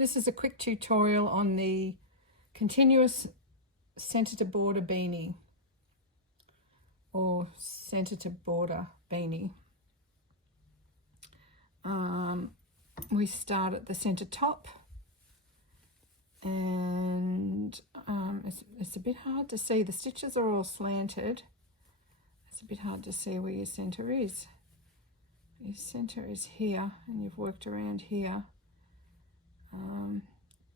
This is a quick tutorial on the continuous centre to border beanie or centre to border beanie. We start at the centre top, and it's a bit hard to see. The stitches are all slanted. It's a bit hard to see where your centre is. Your centre is here, and you've worked around here.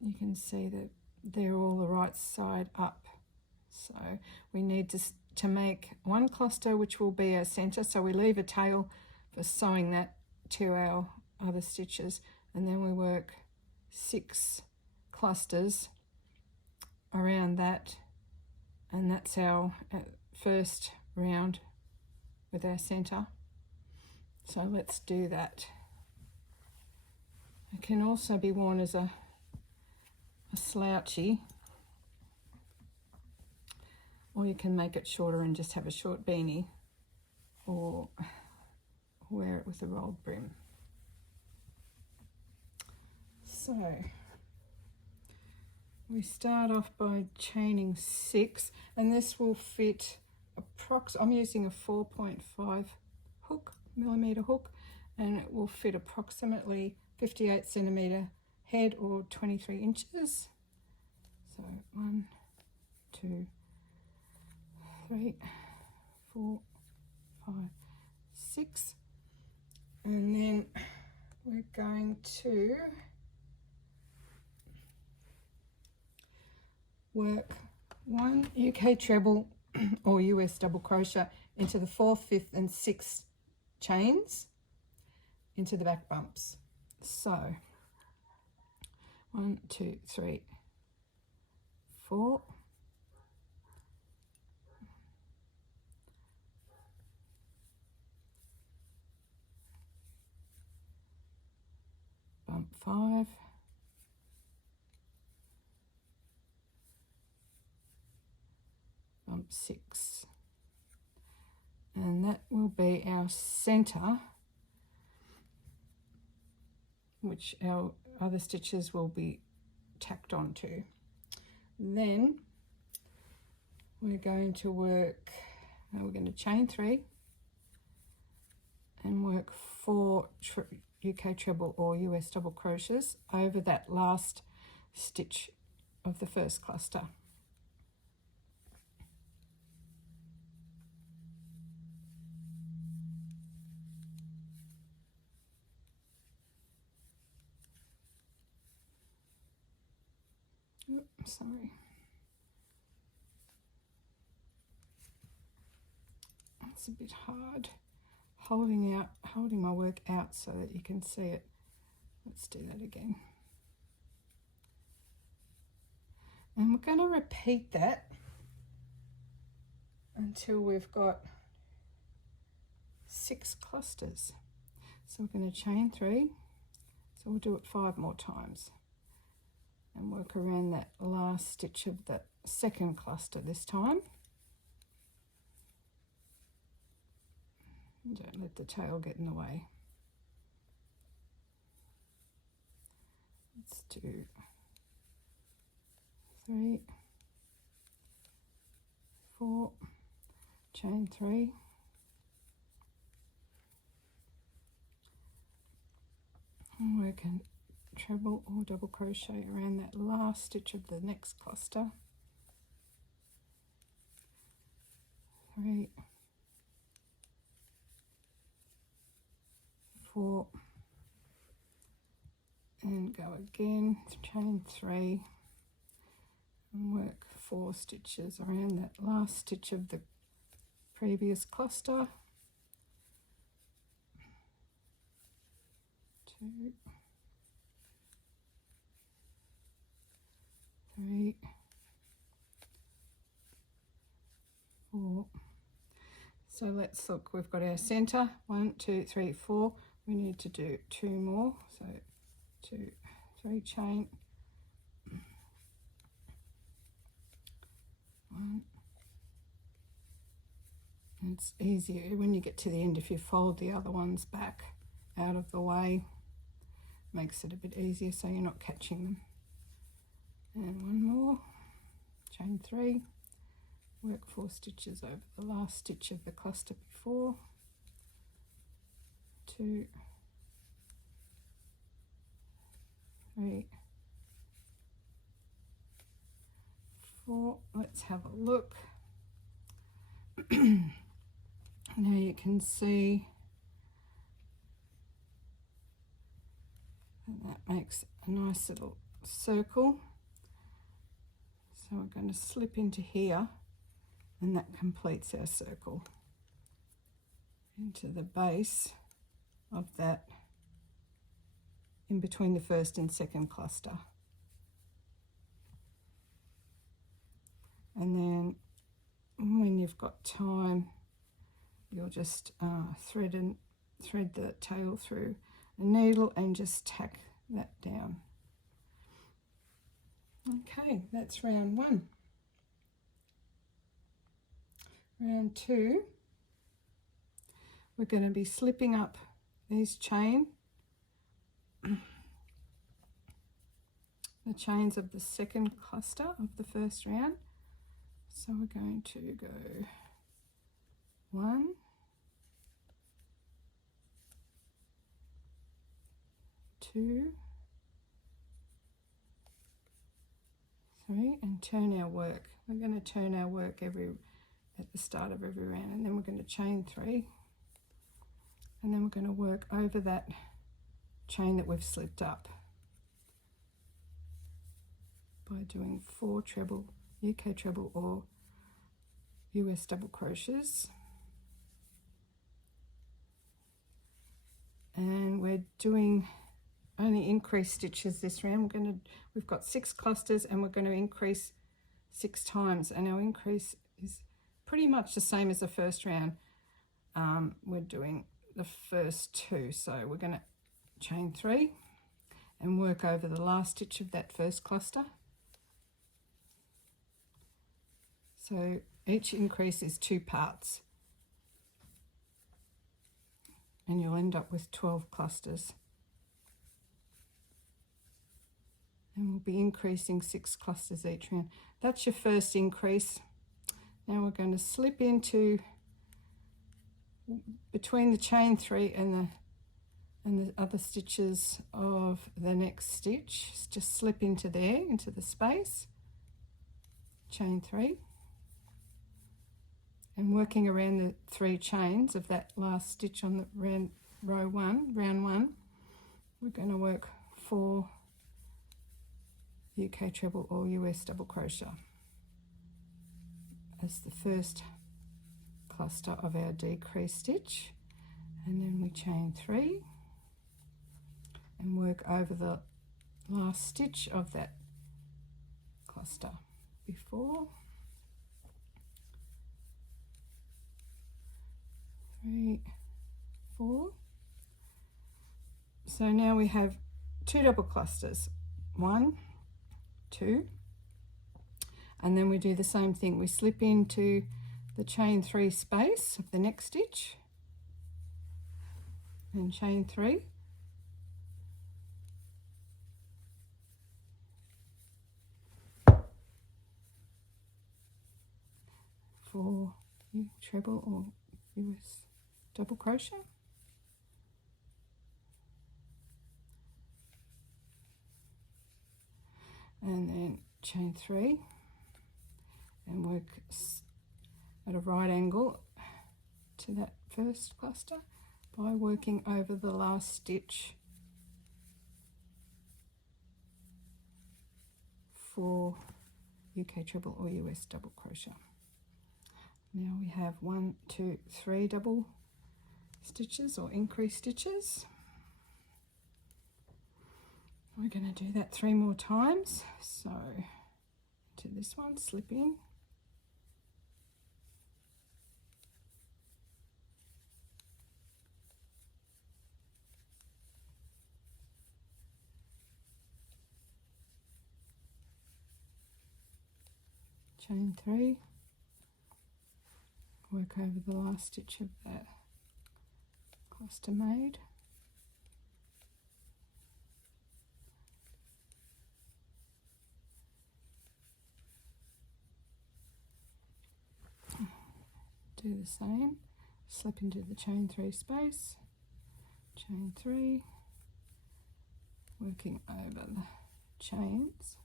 You can see that they're all the right side up. So we need to make one cluster, which will be our centre. So we leave a tail for sewing that to our other stitches, and then we work 6 clusters around that, and that's our first round with our centre. So let's do that. It can also be worn as a slouchy, or you can make it shorter and just have a short beanie, or wear it with a rolled brim. So we start off by chaining 6, and this will fit I'm using a 4.5 millimeter hook, and it will fit approximately 58 centimeter head or 23 inches. So 1, 2, 3, 4, 5, 6, and then we're going to work 1 UK treble or US double crochet into the 4th, 5th and 6th chains into the back bumps. So 1, 2, 3, 4, bump 5, bump 6, and that will be our centre, which our other stitches will be tacked onto. Then we're going to work, we're going to chain 3 and work 4 UK treble or US double crochets over that last stitch of the first cluster. Sorry. It's a bit hard holding my work out so that you can see it. Let's do that again. And we're going to repeat that until we've got 6 clusters. So we're going to chain 3. So we'll do it 5 more times and work around that last stitch of the second cluster this time. Don't let the tail get in the way. Let's do 3, 4, chain 3, and work a treble or double crochet around that last stitch of the next cluster. 3, 4, and go again, chain 3 and work 4 stitches around that last stitch of the previous cluster. 2, 3, 4. So let's look, we've got our centre, 1, 2, 3, 4. We need to do 2 more, so 2, 3 chain, 1. And it's easier when you get to the end if you fold the other ones back out of the way. makes it a bit easier so you're not catching them. And one more, chain 3, work 4 stitches over the last stitch of the cluster before, 2, 3, 4. Let's have a look. Now you can see that makes a nice little circle. So we're going to slip into here, and that completes our circle into the base of that, in between the first and second cluster. And then when you've got time, you'll just thread the tail through a needle and just tack that down. Okay, that's round 1. Round 2, we're going to be slipping up these the chains of the second cluster of the first round. So we're going to go 1, 2, 3, and turn our work. We're going to turn our work at the start of every round, and then we're going to chain 3, and then we're going to work over that chain that we've slipped up by doing 4 treble, UK treble or US double crochets. And we're doing only increased stitches this round. We've got 6 clusters, and we're going to increase 6 times, and our increase is pretty much the same as the first round. We're doing the first 2, so we're going to chain 3 and work over the last stitch of that first cluster. So each increase is 2 parts, and you'll end up with 12 clusters. And we'll be increasing 6 clusters each round. That's your first increase. Now we're going to slip into between the chain 3 and the other stitches of the next stitch. Just slip into there, into the space, chain 3, and working around the 3 chains of that last stitch on the round 1, we're going to work 4 UK treble or US double crochet as the first cluster of our decrease stitch, and then we chain 3 and work over the last stitch of that cluster before, 3, 4. So now we have 2 double clusters, 1, 2, and then we do the same thing. We slip into the chain 3 space of the next stitch and chain 3, for treble or US double crochet, and then chain 3 and work at a right angle to that first cluster by working over the last stitch for UK treble or US double crochet. Now we have 1, 2, 3 double stitches or increased stitches. We're going to do that 3 more times. So to this one, slip in, chain 3, work over the last stitch of that cluster made, do the same, slip into the chain 3 space, chain 3, working over the chains,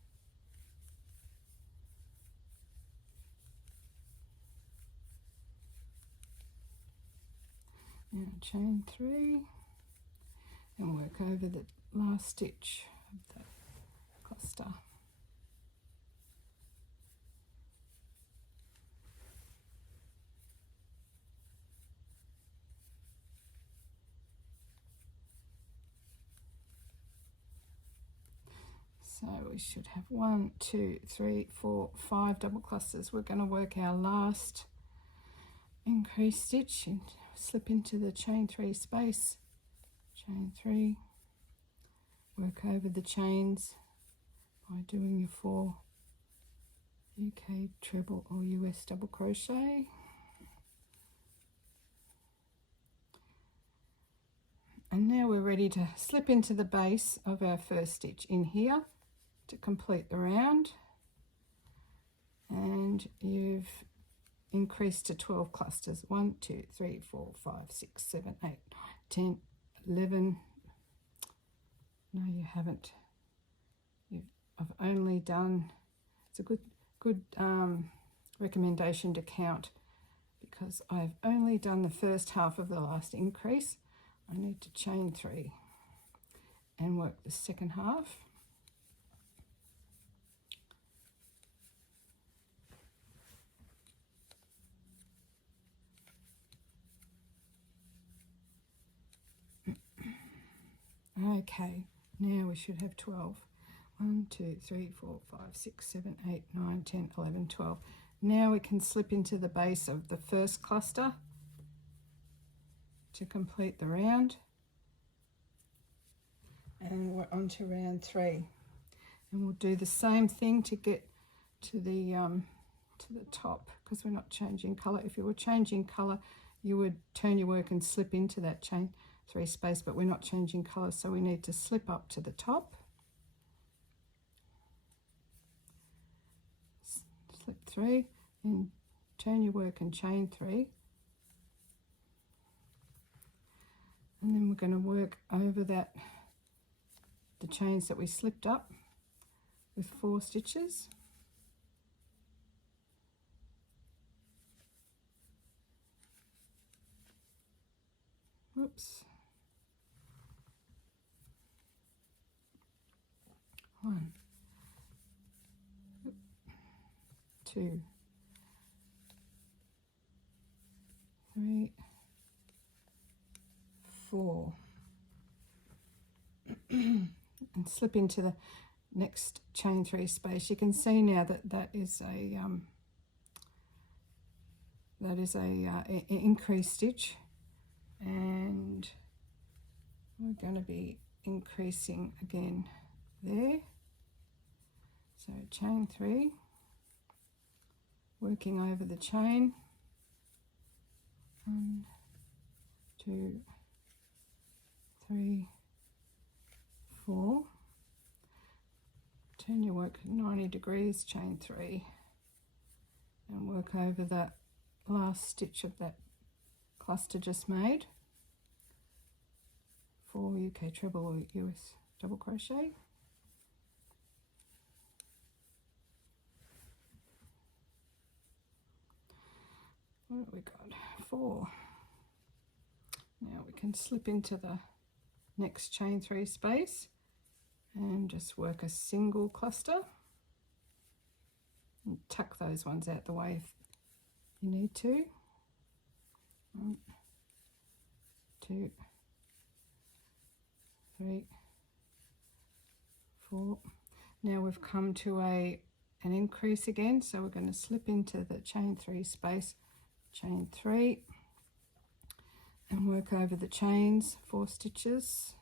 now chain 3 and work over the last stitch of the cluster. So we should have 1, 2, 3, 4, 5 double clusters. We're going to work our last increase stitch and slip into the chain 3 space, chain 3, work over the chains by doing your 4 UK treble or US double crochet. And now we're ready to slip into the base of our first stitch in here to complete the round, and you've increased to 12 clusters. 1, 2, 3, 4, 5, 6, 7, 8, 9, 10, 11. No, you haven't. I've only done, it's a good recommendation to count, because I've only done the first half of the last increase. I need to chain 3 and work the second half. Okay, now we should have 12. 1, 2, 3, 4, 5, 6, 7, 8, 9, 10, 11, 12. Now we can slip into the base of the first cluster to complete the round. And we're on to round 3. And we'll do the same thing to get to the top, because we're not changing colour. If you were changing colour, you would turn your work and slip into that chain 3 space, but we're not changing colour, so we need to slip up to the top, slip 3 and turn your work and chain 3, and then we're going to work over that, the chains that we slipped up with 4 stitches. Whoops. 1, 2, 3, 4, and slip into the next chain 3 space. You can see now that that is a increase stitch, and we're going to be increasing again there. So chain 3, working over the chain, 1, 2, 3, 4, turn your work 90 degrees, chain 3, and work over that last stitch of that cluster just made, 4 UK treble or US double crochet. What have we got? 4. Now we can slip into the next chain 3 space and just work a single cluster and tuck those ones out the way if you need to. 1, 2, 3, 4. Now we've come to an increase again, so we're going to slip into the chain 3 space, chain 3, and work over the chains, 4 stitches.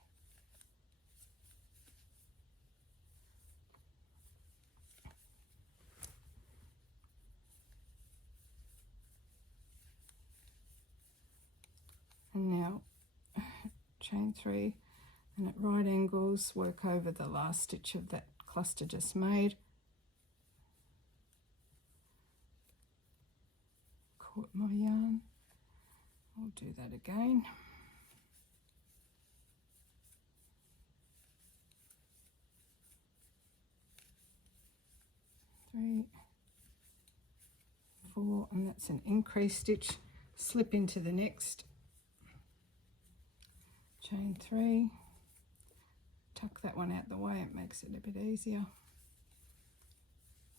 And now chain 3, and at right angles work over the last stitch of that cluster just made, caught my yarn. I'll do that again. Three, four, and that's an increase stitch. Slip into the next, chain 3, tuck that one out the way, it makes it a bit easier.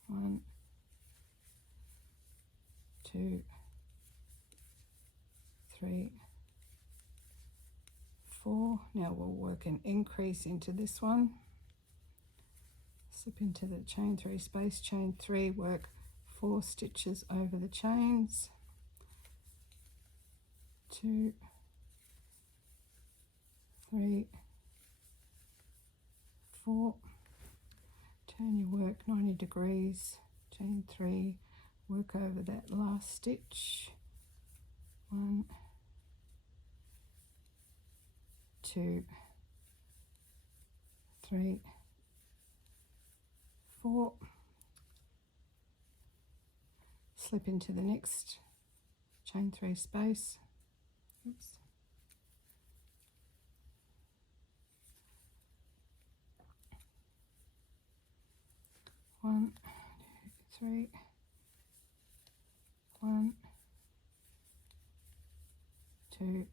1, 2, 3, 4. Now we'll work an increase into this one. Slip into the chain 3 space, chain 3, work 4 stitches over the chains. 2, 3, 4. Turn your work 90 degrees, chain 3, work over that last stitch. 1, 2, 3, 4. Slip into the next chain 3 space. Oops. 1, 2, 3, 1, 2,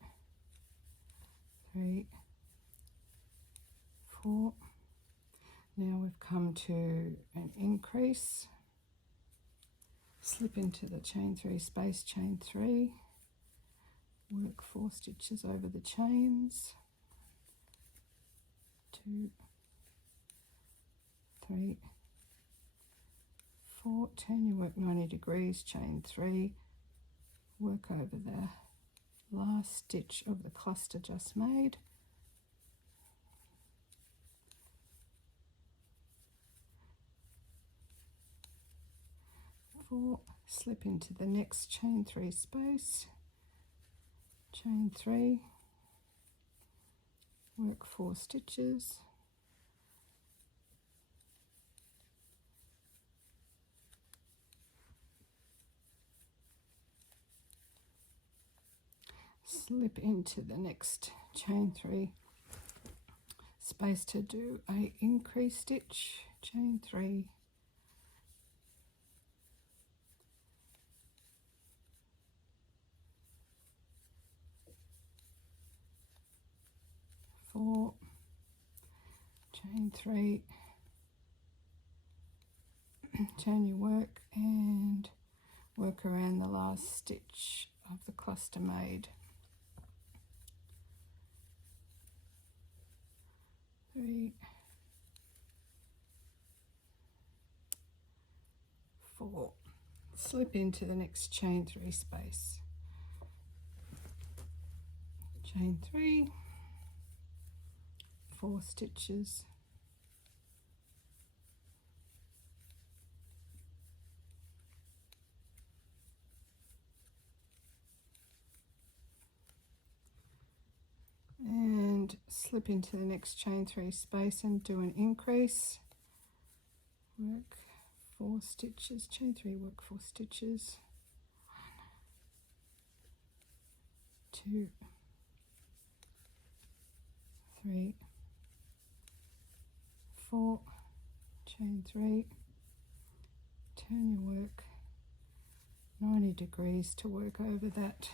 3, 4. Now we've come to an increase. Slip into the chain 3 space, chain 3, work 4 stitches over the chains. 2, 3, 4. Turn your work 90 degrees, chain 3, work over the last stitch of the cluster just made. 4, slip into the next chain 3 space, chain 3, work 4 stitches. Slip into the next chain 3 space to do a increase stitch, chain 3, 4, chain 3, turn your work and work around the last stitch of the cluster made. 3, 4, slip into the next chain 3 space, chain 3, 4 stitches, and slip into the next chain 3 space and do an increase, work 4 stitches, chain 3, work 4 stitches, 1, 2, 3, 4, chain 3, turn your work 90 degrees to work over that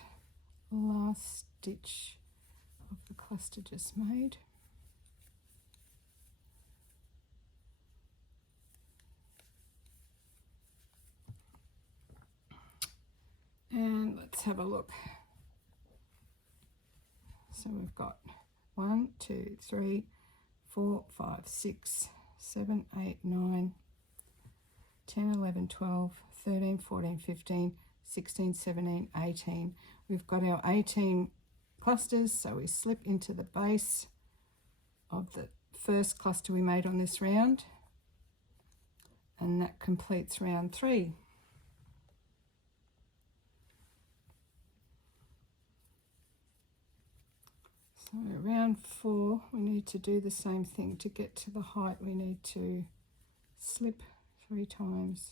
last stitch of the cluster just made. And let's have a look. So we've got 1, 2, 3, 4, 5, 6, 7, 8, 9, 10, 11, 12, 13, 14, 15, 16, 17, 18. We've got our 18 clusters, so we slip into the base of the first cluster we made on this round, and that completes round 3. So round 4, we need to do the same thing. To get to the height, we need to slip 3 times,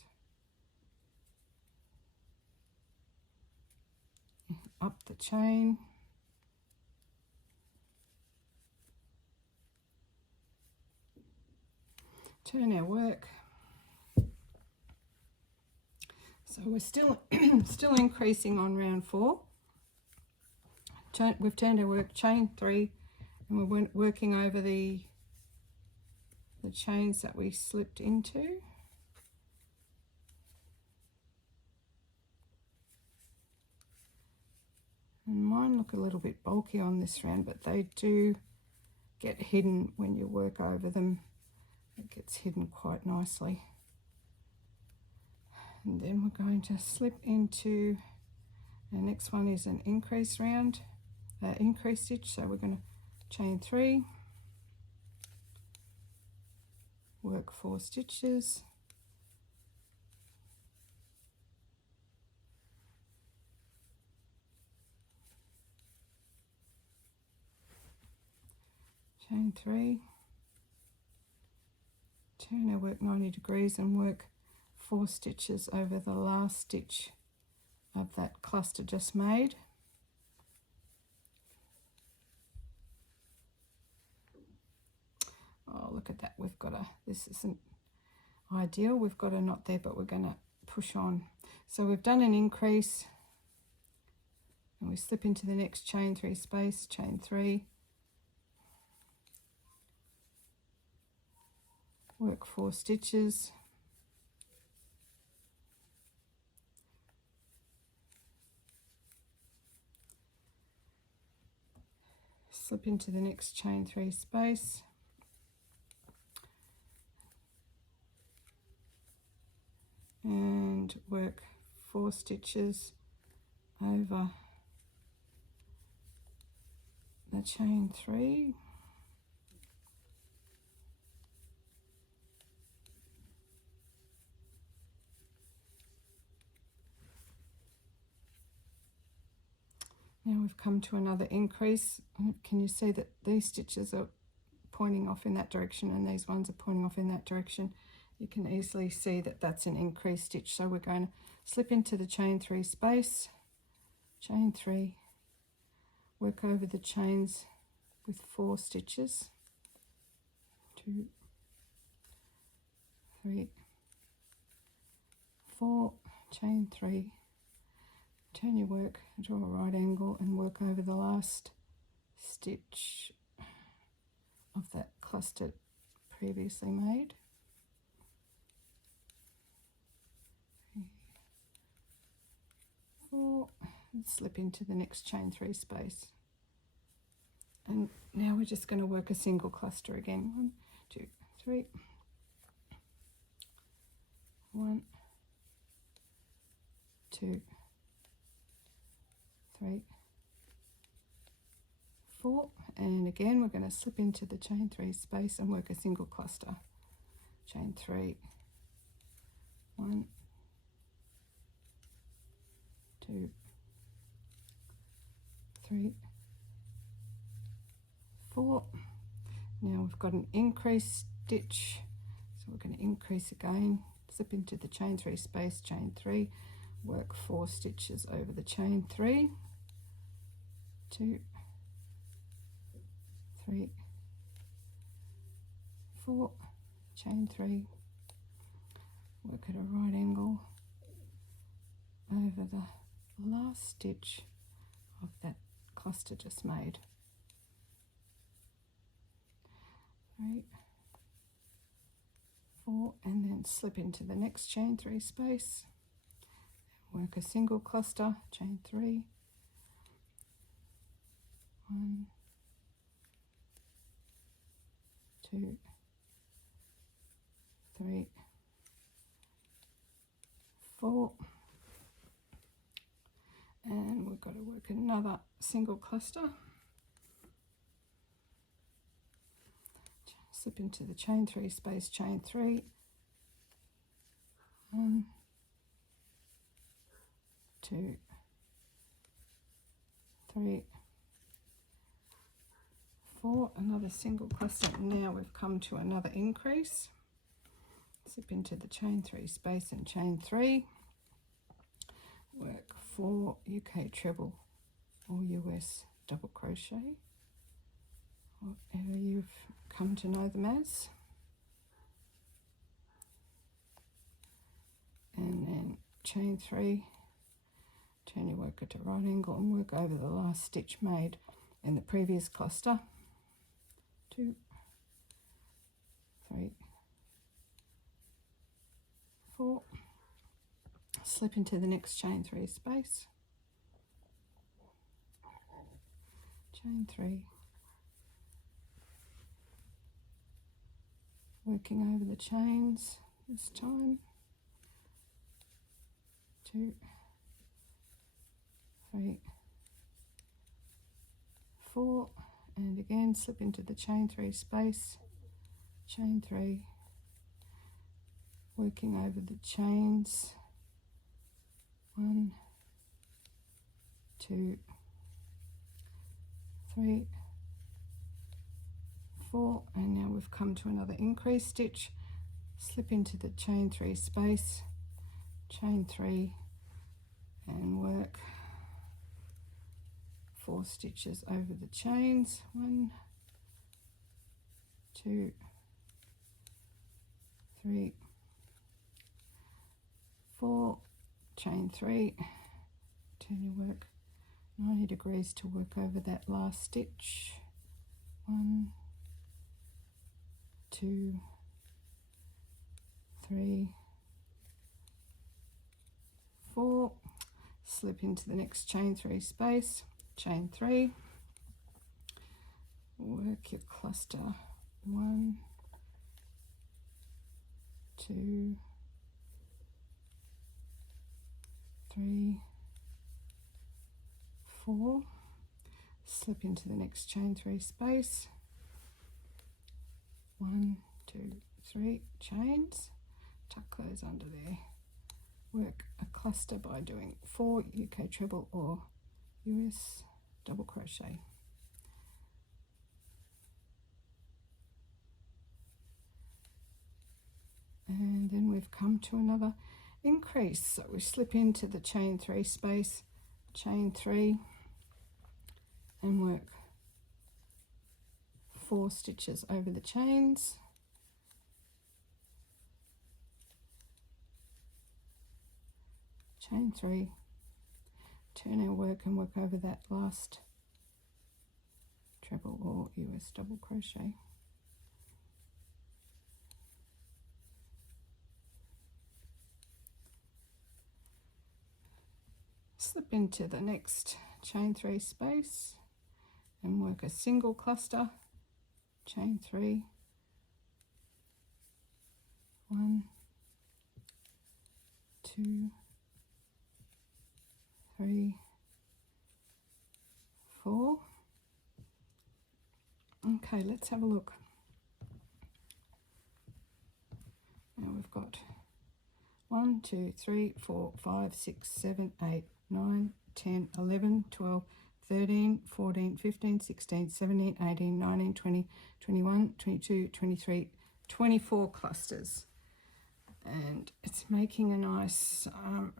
up the chain. Turn our work. So we're still still increasing on round 4. We've turned our work, chain 3, and we're working over the chains that we slipped into. And mine look a little bit bulky on this round, but they do get hidden when you work over them. It gets hidden quite nicely. And then we're going to slip into, our next one is an increase round, increase stitch. So we're going to chain 3, work 4 stitches, chain 3, turn our work 90 degrees and work 4 stitches over the last stitch of that cluster just made. Oh, look at that, we've got this isn't ideal, we've got a knot there, but we're going to push on. So we've done an increase, and we slip into the next chain 3 space, chain 3, work 4 stitches, slip into the next chain 3 space, and work 4 stitches over the chain 3, now we've come to another increase. Can you see that these stitches are pointing off in that direction and these ones are pointing off in that direction? You can easily see that that's an increase stitch. So we're going to slip into the chain 3 space, chain 3, work over the chains with 4 stitches, 2, 3, 4, chain 3, turn your work, draw a right angle and work over the last stitch of that cluster previously made. 4, and slip into the next chain 3 space. And now we're just going to work a single cluster again. 1, 2, 3. 1, 2, 3, 4, and again we're going to slip into the chain 3 space and work a single cluster. Chain 3, 1, 2, 3, 4. Now we've got an increase stitch, so we're going to increase again, slip into the chain 3 space, chain 3, work 4 stitches over the chain 3, 2, 3, 4, chain 3, work at a right angle over the last stitch of that cluster just made. 3, 4, and then slip into the next chain 3 space, work a single cluster, chain 3, 1, 2, 3, 4, and we've got to work another single cluster, slip into the chain 3 space, chain 3, 1, 2, 3, 4, another single cluster. Now we've come to another increase, slip into the chain 3 space and chain 3, work 4 UK treble or US double crochet, whatever you've come to know them as. And then chain 3, turn your work at a right angle and work over the last stitch made in the previous cluster. 2, 3, 4, slip into the next chain 3 space, chain 3, working over the chains this time, 2, 3, 4, and again slip into the chain 3 space, chain 3, working over the chains, 1, 2, 3, 4, and now we've come to another increase stitch, slip into the chain 3 space, chain 3, and work 4 stitches over the chains, 1, 2, 3, 4, chain 3, turn your work 90 degrees to work over that last stitch, 1, 2, 3, 4, slip into the next chain 3 space, chain 3, work your cluster, 1, 2, 3, 4, slip into the next chain 3 space, 1, 2, 3 chains, tuck those under there, work a cluster by doing 4 UK treble or US double crochet. And then we've come to another increase, so we slip into the chain 3 space, chain 3, and work 4 stitches over the chains, chain 3, turn our work and work over that last treble or US double crochet. Slip into the next chain 3 space and work a single cluster, chain 3, 1, 2, 3, 4. Okay, let's have a look. Now we've got 1, 2, 3, 4, 5, 6, 7, 8, 9, 10, 11, 12, 13, 14, 15, 16, 17, 18, 19, 20, 21, 22, 23, 24 clusters. And it's making a nice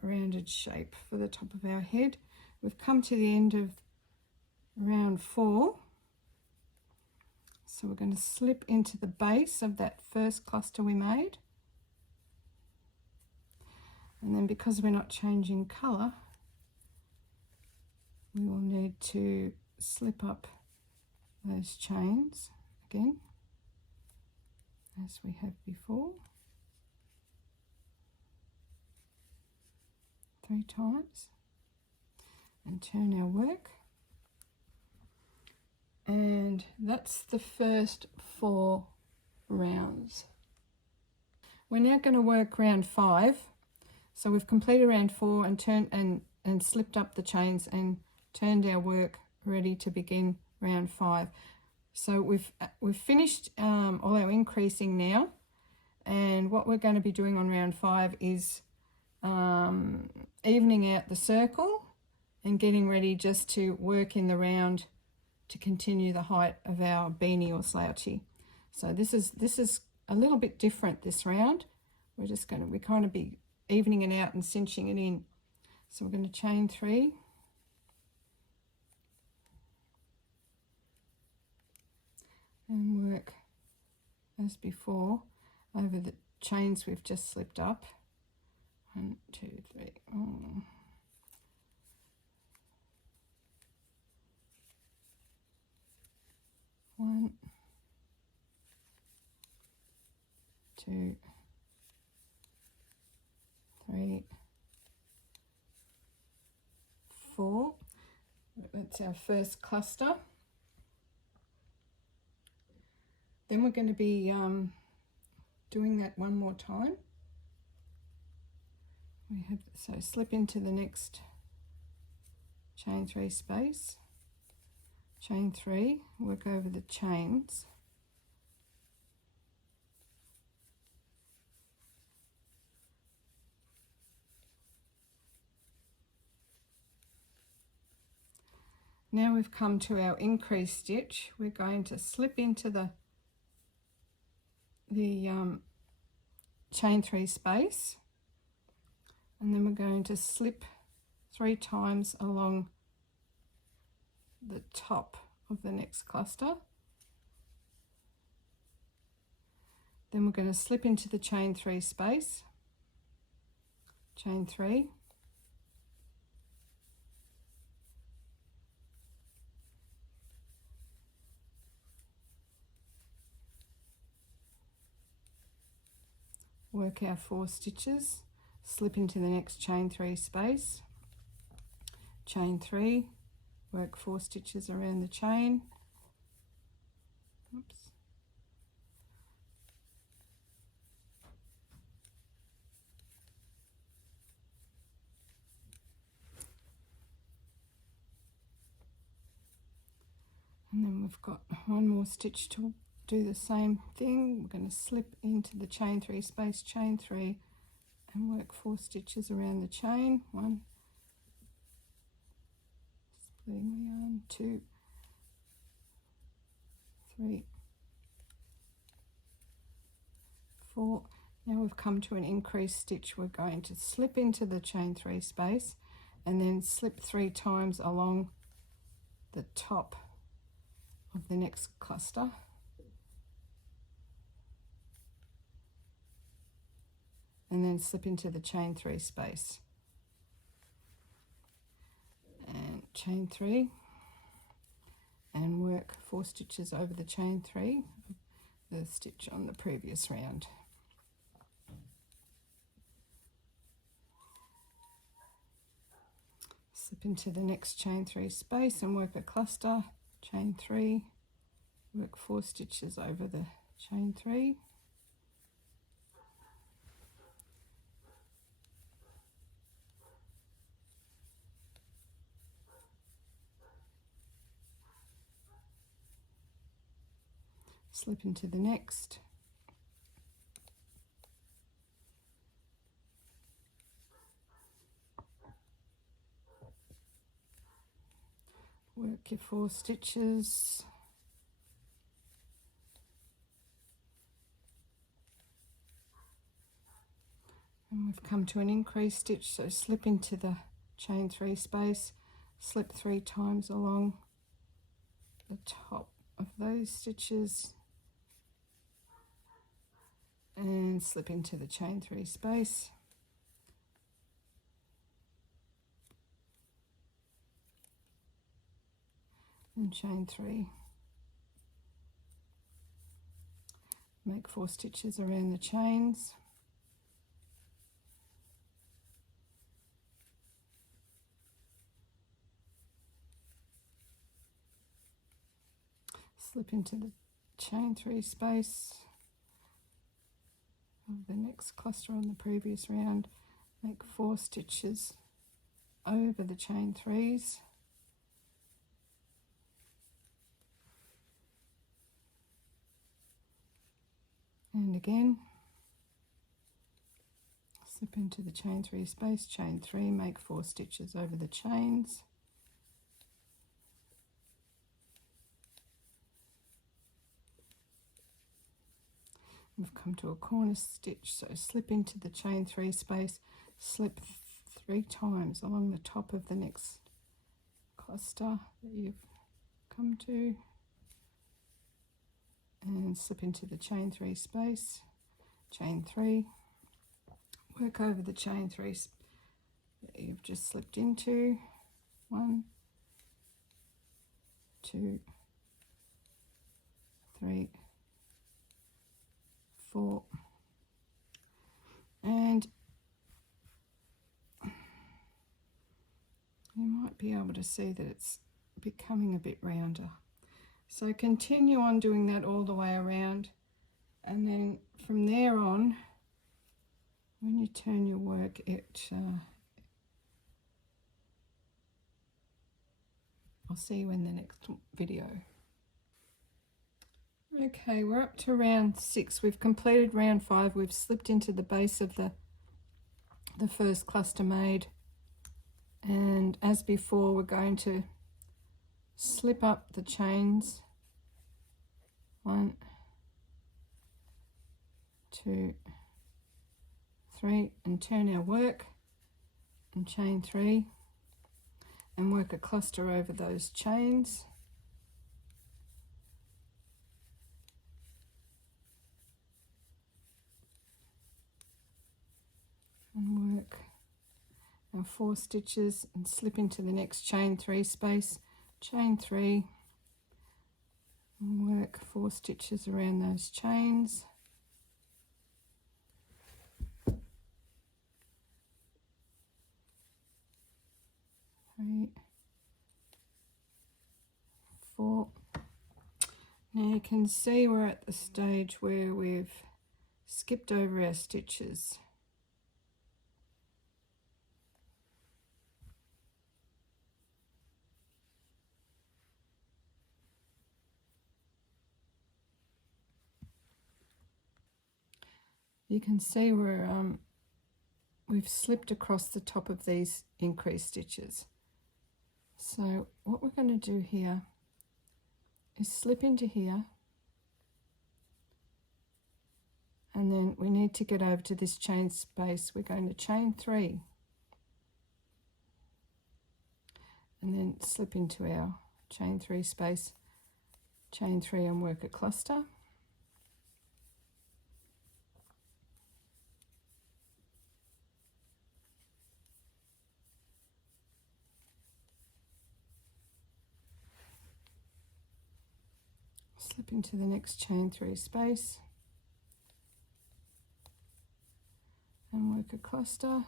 rounded shape for the top of our head. We've come to the end of round 4. So we're going to slip into the base of that first cluster we made. And then because we're not changing colour, we will need to slip up those chains again, as we have before, 3 times, and turn our work. And that's the first 4 rounds. We're now going to work round 5. So we've completed round 4 and turned and slipped up the chains and turned our work ready to begin round 5. So we've finished all our increasing now, and what we're going to be doing on round 5 is evening out the circle and getting ready just to work in the round to continue the height of our beanie or slouchy. So this is a little bit different this round. We're kind of be evening it out and cinching it in. So we're going to chain 3, and work as before over the chains we've just slipped up. 1, 2, 3. Oh. 1, 2, 3, 4. That's our first cluster. Then we're going to be doing that one more time. We have, so slip into the next chain 3 space, chain 3, work over the chains, now we've come to our increase stitch. We're going to slip into the chain 3 space, and then we're going to slip 3 times along the top of the next cluster. Then we're going to slip into the chain 3 space, chain 3, work our 4 stitches, slip into the next chain 3 space, chain 3, work 4 stitches around the chain. Oops. And then we've got one more stitch to do the same thing. We're going to slip into the chain 3 space, chain 3, and work 4 stitches around the chain. 1, splitting the yarn, 2, 3, 4. Now we've come to an increased stitch. We're going to slip into the chain 3 space and then slip 3 times along the top of the next cluster, and then slip into the chain 3 space and chain 3 and work 4 stitches over the chain 3, the stitch on the previous round. Slip into the next chain 3 space and work a cluster, chain 3, work 4 stitches over the chain 3, slip into the next, work your 4 stitches, and we've come to an increased stitch, so slip into the chain 3 space, slip 3 times along the top of those stitches and slip into the chain 3 space, and chain 3, make 4 stitches around the chains, slip into the chain 3 space of the next cluster on the previous round, make 4 stitches over the chain 3s, and again slip into the chain 3 space, chain 3, make 4 stitches over the chains, we've come to a corner stitch, so slip into the chain 3 space, slip 3 times along the top of the next cluster that you've come to, and slip into the chain 3 space, chain 3, work over the chain 3 that you've just slipped into, 1, 2, 3, 4, and you might be able to see that it's becoming a bit rounder. So continue on doing that all the way around, and then from there on, when you turn your work, I'll see you in the next video. Okay, we're up to round 6. We've completed round 5. We've slipped into the base of the first cluster made, and as before, we're going to slip up the chains, 1, 2, 3, and turn our work and chain 3 and work a cluster over those chains. And work our 4 stitches and slip into the next chain 3 space, chain 3, and work 4 stitches around those chains. 3, 4. Now you can see we're at the stage where we've skipped over our stitches. You can see where we've slipped across the top of these increased stitches. So what we're going to do here is slip into here, and then we need to get over to this chain space. We're going to chain 3 and then slip into our chain 3 space, chain 3 and work a cluster. Slip into the next chain 3 space and work a cluster.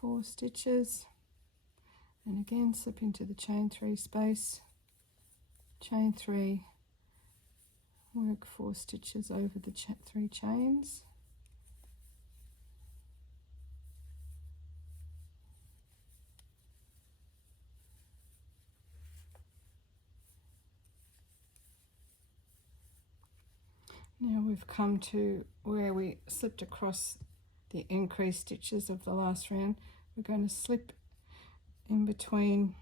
Four stitches, and again slip into the chain 3 space, chain 3, work 4 stitches over the 3 chains. Now we've come to where we slipped across the increased stitches of the last round. We're going to slip in between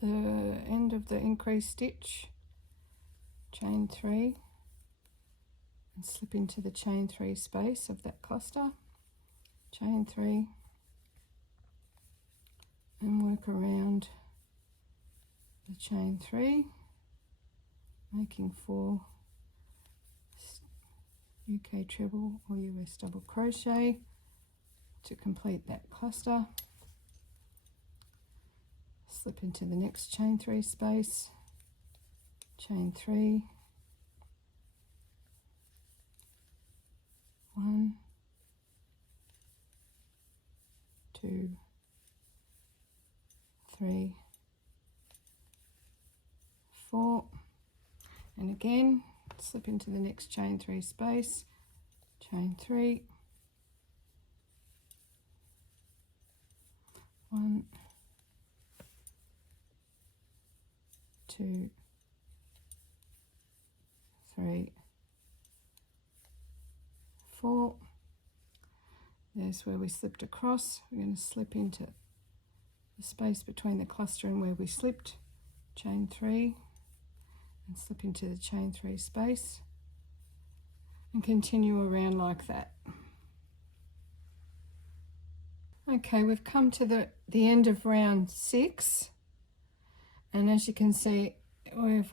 the end of the increased stitch, chain 3, and slip into the chain 3 space of that cluster, chain 3, and work around the chain 3, making 4 UK treble or US double crochet to complete that cluster. Slip into the next chain 3 space, chain 3, 1, 2, 3, 4, and again slip into the next chain 3 space, chain 3, 1, 2, 3, 4. There's where we slipped across. We're going to slip into the space between the cluster and where we slipped, chain 3, and slip into the chain 3 space and continue around like that. Okay, we've come to the end of round 6, and as you can see, we've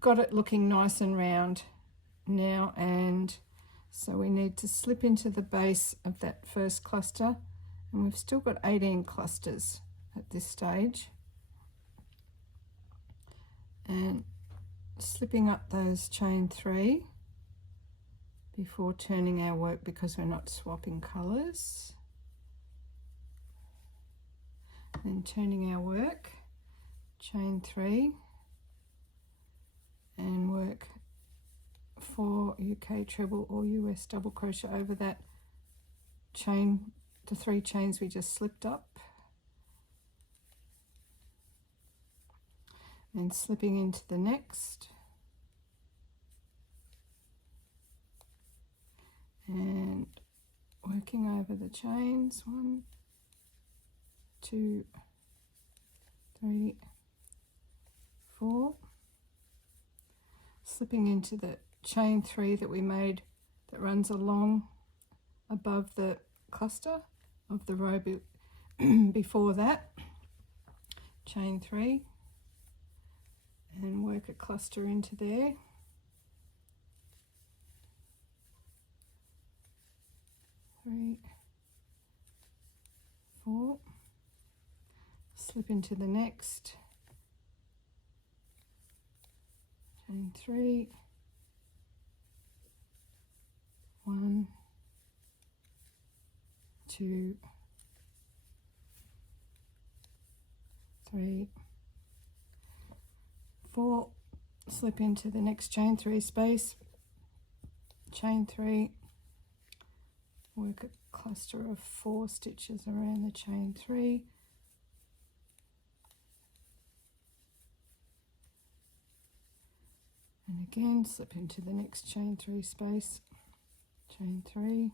got it looking nice and round now, and so we need to slip into the base of that first cluster, and we've still got 18 clusters at this stage, and slipping up those chain 3 before turning our work, because we're not swapping colours, and turning our work, chain 3 and work 4 UK treble or US double crochet over that chain, the 3 chains we just slipped up, and slipping into the next, and working over the chains, 1, 2, 3, 4, slipping into the chain 3 that we made that runs along above the cluster of the row before that, chain 3, and work a cluster into there, three, 4, slip into the next, chain 3, 1, 2, 3, 4, slip into the next chain 3 space, chain 3, work a cluster of 4 stitches around the chain 3, and again slip into the next chain 3 space, chain 3,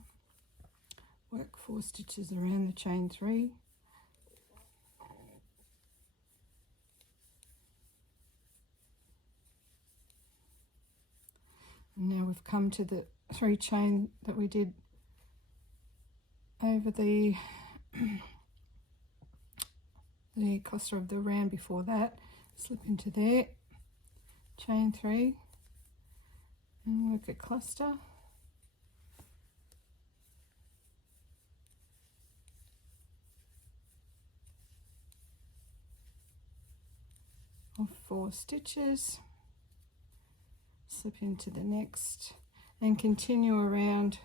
work 4 stitches around the chain 3, and now we've come to the 3 chain that we did over the the cluster of the round before that, slip into there, chain 3, and work a cluster, of 4 stitches, slip into the next, and continue around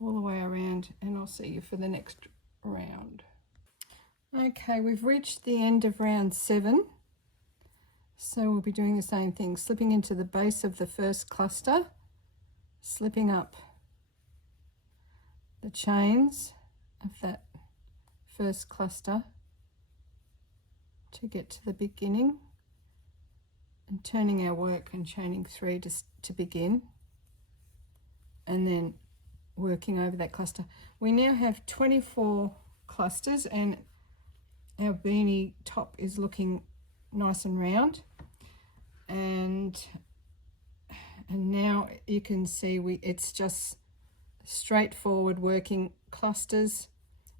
all the way around, and I'll see you for the next round. Okay, we've reached the end of round 7, so we'll be doing the same thing, slipping into the base of the first cluster, slipping up the chains of that first cluster to get to the beginning, and turning our work and chaining 3 to begin, and then working over that cluster. We now have 24 clusters, and our beanie top is looking nice and round, and now you can see it's just straightforward working clusters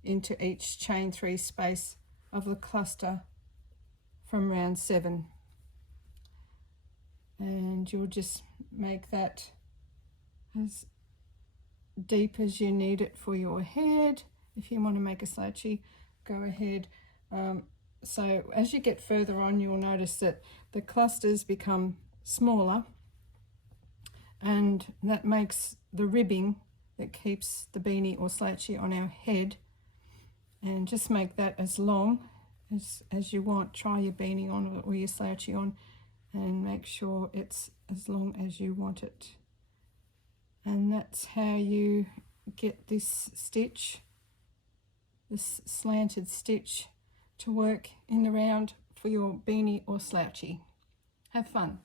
into each chain 3 space of the cluster from round 7, and you'll just make that as deep as you need it for your head. If you want to make a slouchy, go ahead. So as you get further on, you'll notice that the clusters become smaller, and that makes the ribbing that keeps the beanie or slouchy on our head, and just make that as long as you want. Try your beanie on or your slouchy on, and make sure it's as long as you want it. And that's how you get this stitch, this slanted stitch, to work in the round for your beanie or slouchy. Have fun.